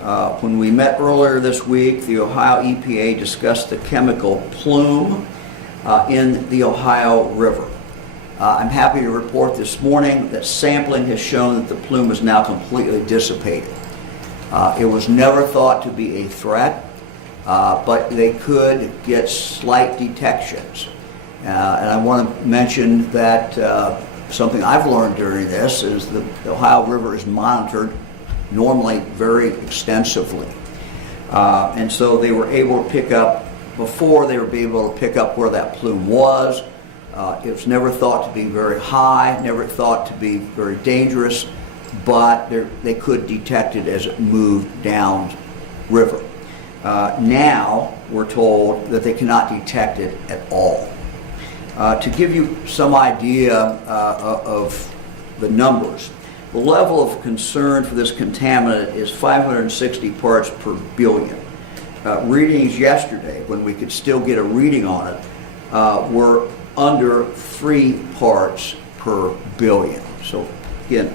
When we met earlier this week, the Ohio EPA discussed the chemical plume in the Ohio River. I'm happy to report this morning that sampling has shown that the plume is now completely dissipated. It was never thought to be a threat, but they could get slight detections. And I want to mention that something I've learned during this is the Ohio River is monitored normally very extensively. And so they were able to pick up, before they were able to pick up where that plume was. It was never thought to be very high, never thought to be very dangerous, but they could detect it as it moved down river. Now we're told that they cannot detect it at all. To give you some idea of the numbers, the level of concern for this contaminant is 560 parts per billion. Readings yesterday, when we could still get a reading on it, were under 3 parts per billion. So again,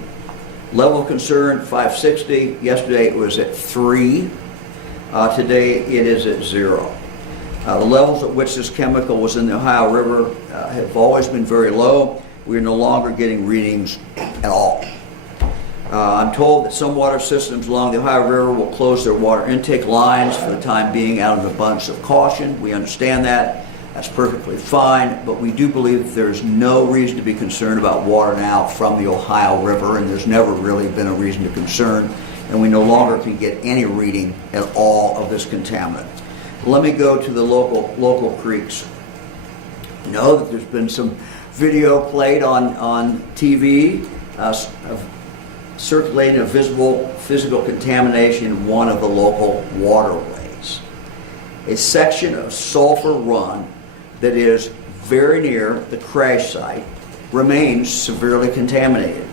level of concern 560. Yesterday it was at 3. Today it is at 0. The levels at which this chemical was in the Ohio River have always been very low. We are no longer getting readings at all. I'm told that some water systems along the Ohio River will close their water intake lines for the time being out of an abundance of caution. We understand that. That's perfectly fine, but we do believe that there's no reason to be concerned about water now from the Ohio River, and there's never really been a reason to concern, and we no longer can get any reading at all of this contaminant. Let me go to the local creeks. You know that there's been some video played on TV of circulating a visible physical contamination in one of the local waterways. A section of Sulfur Run that is very near the crash site remains severely contaminated.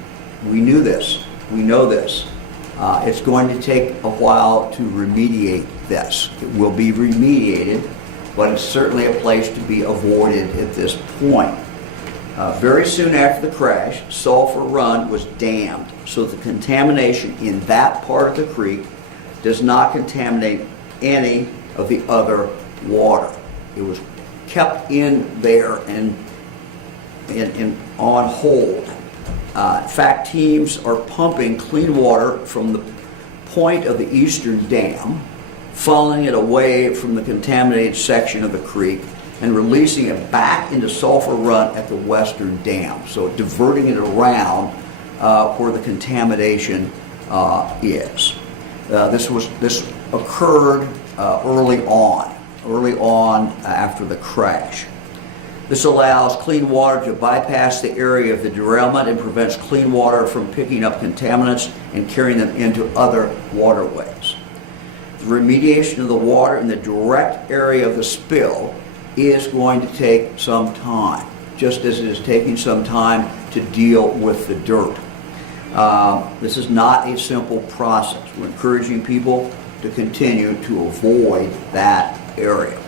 We knew this. We know this. It's going to take a while to remediate this. It will be remediated, but it's certainly a place to be avoided at this point. Very soon after the crash, Sulfur Run was dammed, so the contamination in that part of the creek does not contaminate any of the other water. It was kept in there and on hold. In fact, teams are pumping clean water from the point of the eastern dam, funneling it away from the contaminated section of the creek and releasing it back into Sulfur Run at the western dam. So diverting it around where the contamination is. This occurred early on after the crash. This allows clean water to bypass the area of the derailment and prevents clean water from picking up contaminants and carrying them into other waterways. The remediation of the water in the direct area of the spill is going to take some time, just as it is taking some time to deal with the dirt. This is not a simple process. We're encouraging people to continue to avoid that area.